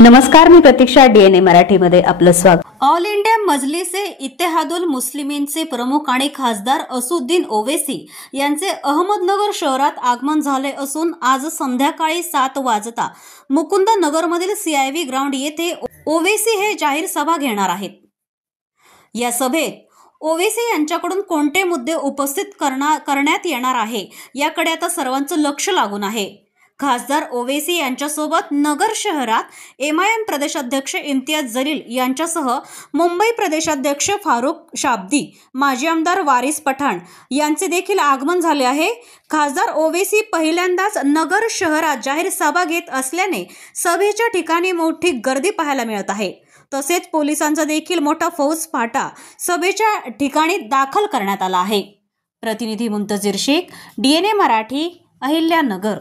नमस्कार, मी प्रतीक्षा. DNA मराठीमध्ये आपलं स्वागत. ऑल इंडिया मजलिसे इत्तेहादुल मुस्लिमीनचे प्रमुख आणि खासदार असुद्दीन ओवैसी यांचे अहमदनगर शहरात आगमन झाले असून आज संध्याकाळी 7 वाजता मुकुंदनगरमधील CIV ग्राउंड येथे ओवैसी हे जाहीर सभा घेणार आहेत. या सभेत ओवैसी यांच्याकडून कोणते मुद्दे उपस्थित करण्यात येणार आहे याकडे आता सर्वांचं लक्ष लागून आहे. खासदार ओवैसी यांच्यासोबत नगर शहरात MIM प्रदेशाध्यक्ष इम्तियाज जलील यांच्यासह मुंबई प्रदेशाध्यक्ष फारुख शाब्दी, माजी आमदार वारिस पठाण यांचे देखील आगमन झाले आहे. खासदार ओवैसी पहिल्यांदाच नगर शहरात जाहीर सभा घेत असल्याने सभेच्या ठिकाणी मोठी गर्दी पाहायला मिळत आहे. तसेच पोलिसांचा देखील मोठा फौजफाटा सभेच्या ठिकाणी दाखल करण्यात आला आहे. प्रतिनिधी मुंतजीर शेख, DNA मराठी, अहिल्यानगर.